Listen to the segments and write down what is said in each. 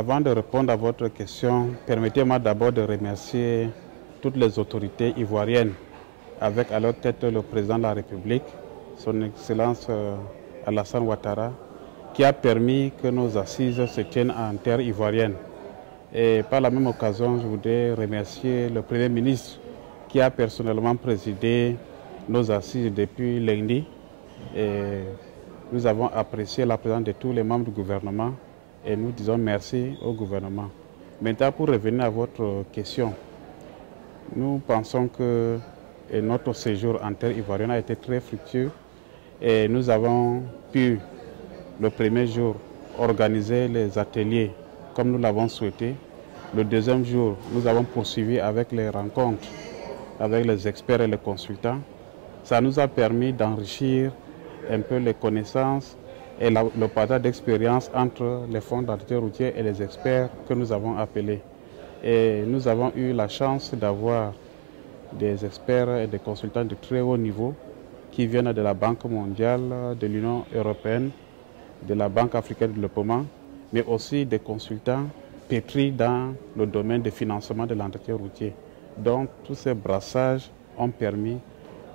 avant de répondre à votre question, permettez-moi d'abord de remercier toutes les autorités ivoiriennes, avec à leur tête le président de la République, son Excellence Alassane Ouattara, qui a permis que nos assises se tiennent en terre ivoirienne. Et par la même occasion, je voudrais remercier le Premier ministre qui a personnellement présidé nos assises depuis lundi. Et nous avons apprécié la présence de tous les membres du gouvernement et nous disons merci au gouvernement. Maintenant, pour revenir à votre question, nous pensons que notre séjour en terre ivoirienne a été très fructueux et nous avons pu, le premier jour, organiser les ateliers comme nous l'avons souhaité. Le deuxième jour, nous avons poursuivi avec les rencontres avec les experts et les consultants. Ça nous a permis d'enrichir un peu les connaissances et le partage d'expérience entre les fonds d'entretien routier et les experts que nous avons appelés. Et nous avons eu la chance d'avoir des experts et des consultants de très haut niveau qui viennent de la Banque mondiale, de l'Union européenne, de la Banque africaine de développement, mais aussi des consultants pétris dans le domaine du financement de l'entretien routier. Donc, tous ces brassages ont permis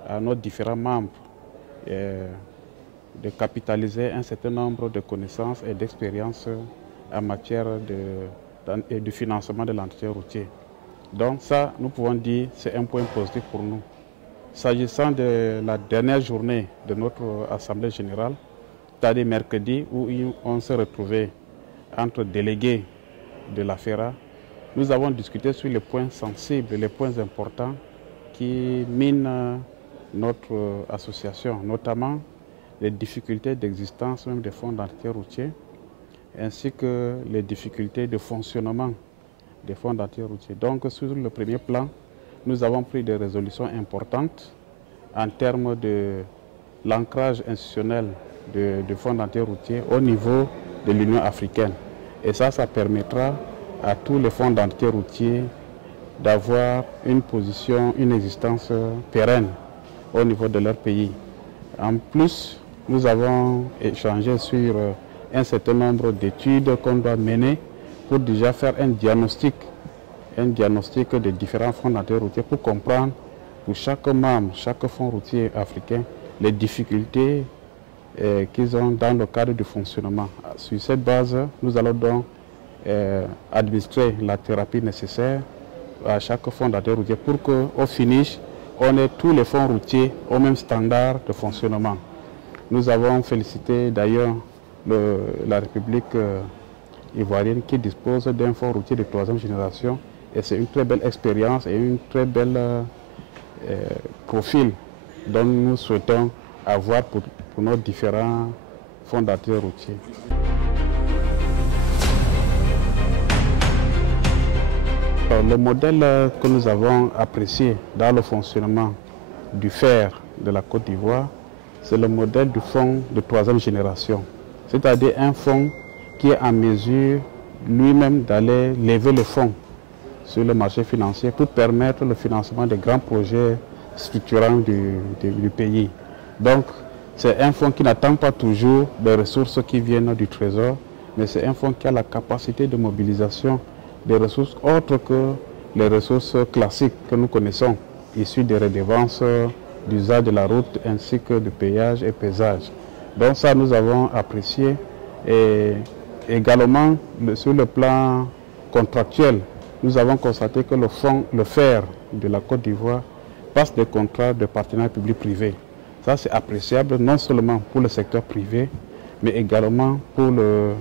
à nos différents membres de capitaliser un certain nombre de connaissances et d'expériences en matière de financement de l'entretien routier. Donc ça, nous pouvons dire, c'est un point positif pour nous. S'agissant de la dernière journée de notre Assemblée générale, c'est-à-dire mercredi, où on s'est retrouvé entre délégués de la FERA, nous avons discuté sur les points sensibles, les points importants qui minent notre association, notamment les difficultés d'existence même des fonds d'entretien routier, ainsi que les difficultés de fonctionnement des fonds d'entretien routier. Donc, sur le premier plan, nous avons pris des résolutions importantes en termes de l'ancrage institutionnel de fonds d'entretien routier au niveau de l'Union africaine. Et ça permettra à tous les fonds d'entretien routier d'avoir une position, une existence pérenne au niveau de leur pays. En plus, nous avons échangé sur un certain nombre d'études qu'on doit mener pour déjà faire un diagnostic des différents fonds d'entretien routier pour comprendre pour chaque membre, chaque fonds routier africain, les difficultés qu'ils ont dans le cadre du fonctionnement. Sur cette base, nous allons donc administrer la thérapie nécessaire à chaque fonds d'entretien routier pour qu'au finish, on ait tous les fonds routiers au même standard de fonctionnement. Nous avons félicité d'ailleurs la République ivoirienne qui dispose d'un fonds routier de 3e génération et c'est une très belle expérience et une très belle profil dont nous souhaitons avoir pour nos différents fonds d'entretien routier. Le modèle que nous avons apprécié dans le fonctionnement du FER de la Côte d'Ivoire, c'est le modèle du fonds de 3e génération. C'est-à-dire un fonds qui est en mesure lui-même d'aller lever le fonds sur le marché financier pour permettre le financement des grands projets structurants du pays. Donc, c'est un fonds qui n'attend pas toujours des ressources qui viennent du Trésor, mais c'est un fonds qui a la capacité de mobilisation des ressources autres que les ressources classiques que nous connaissons, issues des redevances d'usage de la route ainsi que de péage et paysage. Donc ça, nous avons apprécié. Et également, sur le plan contractuel, nous avons constaté que le FER de la Côte d'Ivoire passe des contrats de partenariat public-privé. Ça, c'est appréciable non seulement pour le secteur privé, mais également pour le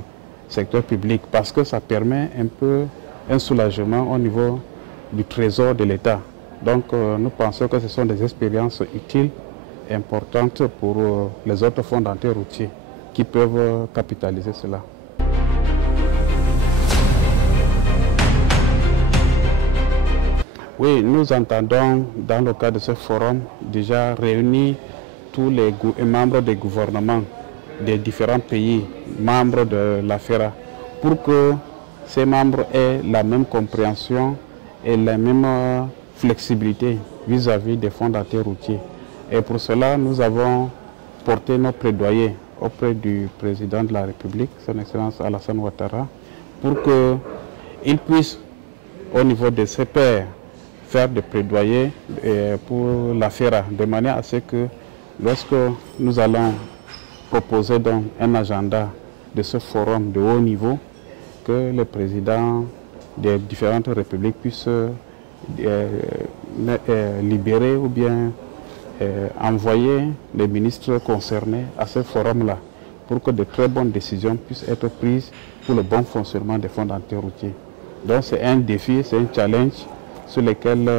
secteur public, parce que ça permet un peu un soulagement au niveau du trésor de l'État. Donc nous pensons que ce sont des expériences utiles et importantes pour les autres fonds d'entretien routier qui peuvent capitaliser cela. Oui, nous entendons dans le cadre de ce forum déjà réunir tous les membres des gouvernements des différents pays, membres de la FERA, pour que ces membres aient la même compréhension et la même flexibilité vis-à-vis des fonds d'entretien routier. Et pour cela, nous avons porté nos plaidoyers auprès du président de la République, son Excellence Alassane Ouattara, pour qu'ils puissent, au niveau de ses pairs, faire des plaidoyers pour la FERA, de manière à ce que lorsque nous allons proposer donc un agenda de ce forum de haut niveau, que le président des différentes républiques puisse libérer ou bien envoyer les ministres concernés à ce forum-là pour que de très bonnes décisions puissent être prises pour le bon fonctionnement des fonds d'entretien routier. Donc c'est un défi, c'est un challenge sur lequel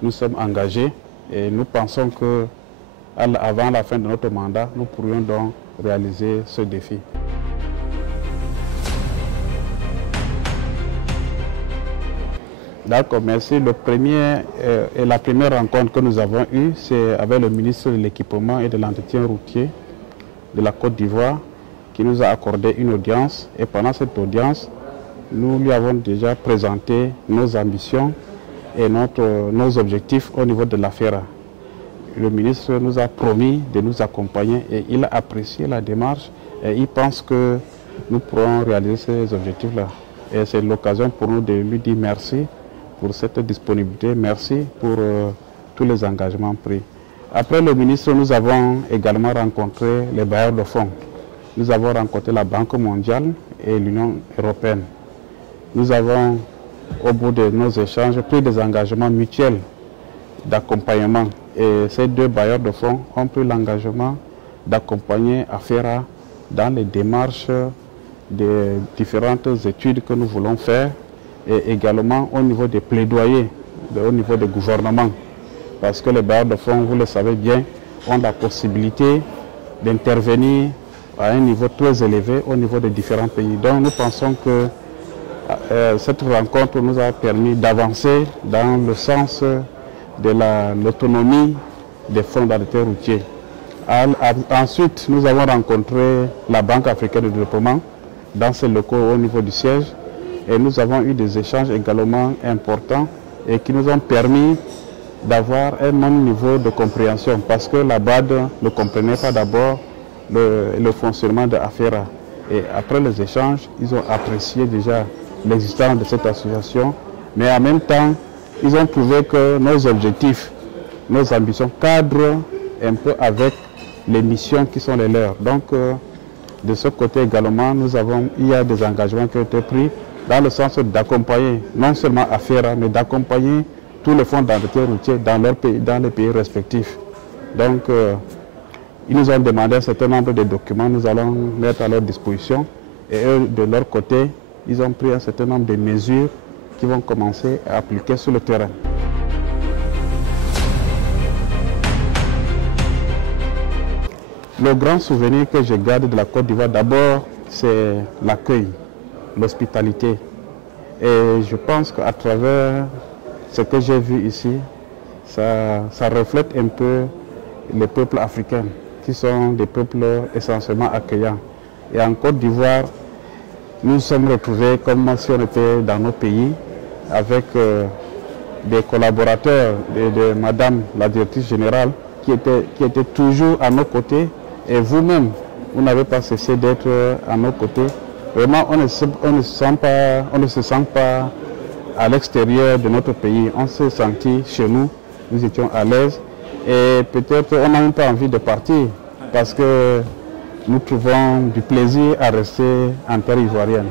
nous sommes engagés et nous pensons que avant la fin de notre mandat, nous pourrions donc réaliser ce défi. D'accord, merci. La première rencontre que nous avons eue, c'est avec le ministre de l'Équipement et de l'Entretien routier de la Côte d'Ivoire, qui nous a accordé une audience. Et pendant cette audience, nous lui avons déjà présenté nos ambitions et nos objectifs au niveau de la FERA. Le ministre nous a promis de nous accompagner et il a apprécié la démarche et il pense que nous pourrons réaliser ces objectifs-là. Et c'est l'occasion pour nous de lui dire merci pour cette disponibilité, merci pour tous les engagements pris. Après le ministre, nous avons également rencontré les bailleurs de fonds. Nous avons rencontré la Banque mondiale et l'Union européenne. Nous avons, au bout de nos échanges, pris des engagements mutuels d'accompagnement. Et ces deux bailleurs de fonds ont pris l'engagement d'accompagner AFERA dans les démarches des différentes études que nous voulons faire et également au niveau des plaidoyers, au niveau des gouvernements. Parce que les bailleurs de fonds, vous le savez bien, ont la possibilité d'intervenir à un niveau très élevé au niveau des différents pays. Donc nous pensons que cette rencontre nous a permis d'avancer dans le sens de l'autonomie des fonds d'entretien routier. Ensuite, nous avons rencontré la Banque africaine de développement dans ses locaux au niveau du siège et nous avons eu des échanges également importants et qui nous ont permis d'avoir un même niveau de compréhension parce que la BAD ne comprenait pas d'abord le fonctionnement de AFERA. Et après les échanges, ils ont apprécié déjà l'existence de cette association, mais en même temps, ils ont trouvé que nos objectifs, nos ambitions cadrent un peu avec les missions qui sont les leurs. Donc, de ce côté également, il y a des engagements qui ont été pris dans le sens d'accompagner non seulement AFERA, mais d'accompagner tous les fonds d'entretien routier dans les pays respectifs. Donc, ils nous ont demandé un certain nombre de documents, nous allons mettre à leur disposition. Et eux, de leur côté, ils ont pris un certain nombre de mesures qui vont commencer à appliquer sur le terrain. Le grand souvenir que je garde de la Côte d'Ivoire, d'abord, c'est l'accueil, l'hospitalité. Et je pense qu'à travers ce que j'ai vu ici, ça reflète un peu les peuples africains, qui sont des peuples essentiellement accueillants. Et en Côte d'Ivoire, nous nous sommes retrouvés comme si on était dans nos pays, avec des collaborateurs de Madame la directrice générale, qui était toujours à nos côtés. Et vous-même, vous n'avez pas cessé d'être à nos côtés. Vraiment, on ne se sent pas à l'extérieur de notre pays. On s'est senti chez nous, nous étions à l'aise. Et peut-être on n'a même pas envie de partir parce que nous trouvons du plaisir à rester en terre ivoirienne.